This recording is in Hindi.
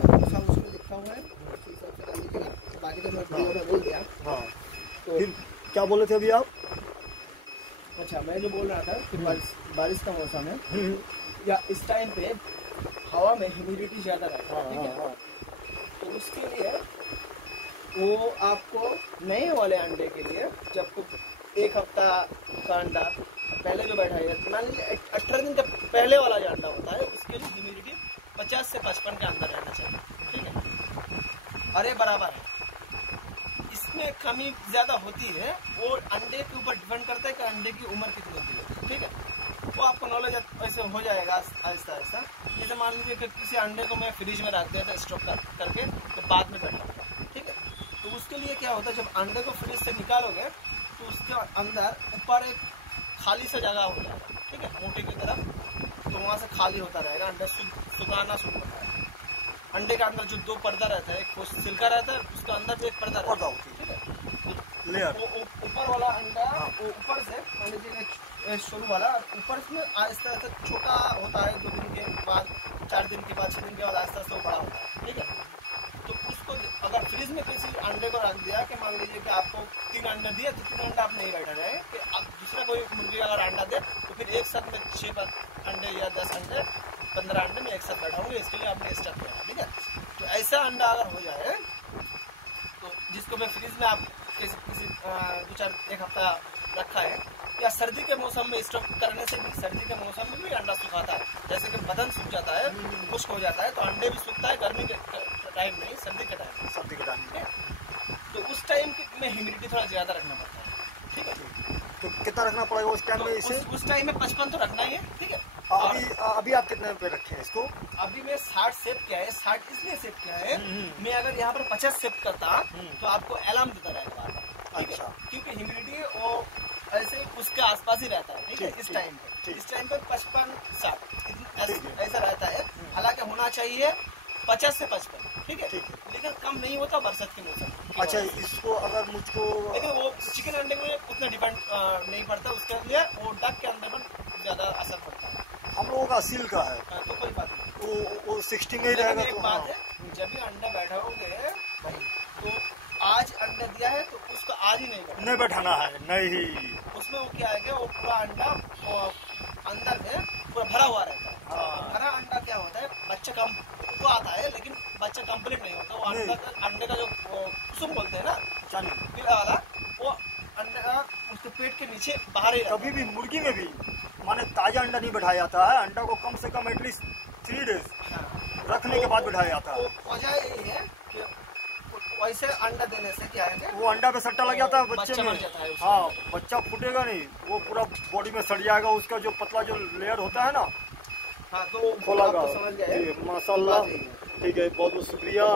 सब उसमें लिखा हुआ है, उसी हिसाब से कर लीजिएगा। बाकी तो मैं वीडियो में बोल दिया। हाँ, तो फिर क्या बोले थे अभी आप? अच्छा, मैं जो बोल रहा था कि बारिश का मौसम है हम्म, या इस टाइम पे हवा में ह्यूमिडिटी ज़्यादा रहता हाँ है, हाँ ठीक है। हाँ, तो उसके लिए वो आपको नए वाले अंडे के लिए, जब तो 1 हफ्ता का अंडा पहले जो बैठा है, मान लीजिए 18 दिन का पहले वाला जो अंडा होता है, उसके लिए ह्यूमिडिटी 50 से 55 के अंदर रहना चाहिए, ठीक है। और ये बराबर है। इसमें कमी ज़्यादा होती है, वो अंडे के ऊपर डिपेंड करता है कि अंडे की उम्र कितनी की है, ठीक है। वो आपको नॉलेज ऐसे हो जाएगा आहिस्ता आहिस्ता। जैसे मान लीजिए कि किसी अंडे को मैं फ्रिज में रख दिया था स्टॉक करके, तो बाद में बैठा, ठीक है। तो उसके लिए क्या होता है, जब अंडे को फ्रिज से निकालोगे तो उसके अंदर ऊपर एक खाली सा जगह हो जाएगा, ठीक है, मोटे की तरफ। तो वहाँ से खाली होता रहेगा, अंडा सुखाना शुरू होता है। अंडे के अंदर जो 2 पर्दा रहता है, एक सिल्का रहता है, उसके अंदर भी एक पर्दा रहता है, ठीक है। लेयर वो ऊपर वाला अंडा, वो ऊपर से मान लीजिए शुरू वाला ऊपर में आहिस्ता आहिस्ता छोटा होता है, 2 दिन के बाद, 4 दिन के बाद, 6 दिन के बाद आहिस्ता आहिस्ता वो बड़ा होता है, ठीक है। तो उसको अगर फ्रिज में किसी अंडे को रख दिया, कि मान लीजिए कि आपको 3 अंडे दिए, तो 3 अंडा आप नहीं बैठा रहे कि अब दूसरा कोई मुर्गी अगर अंडा दे तो फिर एक साथ में 6 अंडे या 10 अंडे, 15 अंडे में एक साथ बैठाऊंगे, इसके लिए आपने स्टॉक किया, ठीक है। तो ऐसा अंडा अगर हो जाए, तो जिसको मैं फ्रिज में आप किसी 2-4-1 हफ्ता रखा है, या सर्दी के मौसम में स्टॉक करने से भी, सर्दी के मौसम में भी अंडा सुखाता है। जैसे कि बदन सूख जाता है, खुश्क हो जाता है, तो अंडे भी सूखता है, गर्मी के टाइम नहीं, सर्दी के टाइम, सर्दी के टाइम में। तो उस टाइम में ह्यूमिडिटी थोड़ा ज़्यादा रखना पड़ता है, ठीक है। तो कितना रखना पड़ेगा उस टाइम में इसे? उस टाइम में 55 तो रखना ही है, ठीक है। अभी आप कितने पे रखे हैं इसको? अभी मैं 60 सेट किया है। 60 इसलिए सेट किया है, मैं अगर यहाँ पर 50 सेट करता तो आपको अलार्म देता रहेगा, ठीक है। क्योंकि ह्यूमिडिटी वो ऐसे उसके आसपास ही रहता है, ठीक है। इस टाइम पे 55-60 ऐसा रहता है। हालांकि होना चाहिए 50 से 55, ठीक है। लेकिन कम नहीं होता बरसात के मौसम। अच्छा, इसको अगर मुझको, लेकिन वो चिकन अंडे में उतना डिपेंड नहीं पड़ता, उसके लिए वो डक के अंडे पर ज्यादा असर पड़ता है। हम लोगों का सील का है, तो कोई बात नहीं, वो 60 में ही रहेगा। एक तो बात है, जब भी अंडा बैठाओगे भाई, तो आज अंडा दिया है तो उसको आज ही नहीं बैठाना है, नहीं। उसमें वो क्या है कि वो पूरा अंडा अंदर में पूरा भरा हुआ रहता है। भरा अंडा क्या होता है, बच्चा कम तो आता है, लेकिन बच्चा कंप्लीट नहीं होता। वो अंडे का जो कुसुम बोलते हैं ना, पीला वाला, वो अंडा उसके पेट के नीचे बाहर ही। कभी भी मुर्गी में भी माने ताजा अंडा नहीं बैठाया जाता है, अंडा को कम से कम एटलीस्ट 3 डेज रखने के बाद बैठाया जाता है। वजह यही है कि वैसे अंडा देने से क्या है, वो अंडा पे सट्टा लग जाता है बच्चे में। हाँ, बच्चा फूटेगा नहीं, वो पूरा बॉडी में सड़ जाएगा, उसका जो पतला जो लेयर होता है ना। हाँ, तो खोला समझ गए। माशाल्लाह, ठीक है, बहुत बहुत शुक्रिया।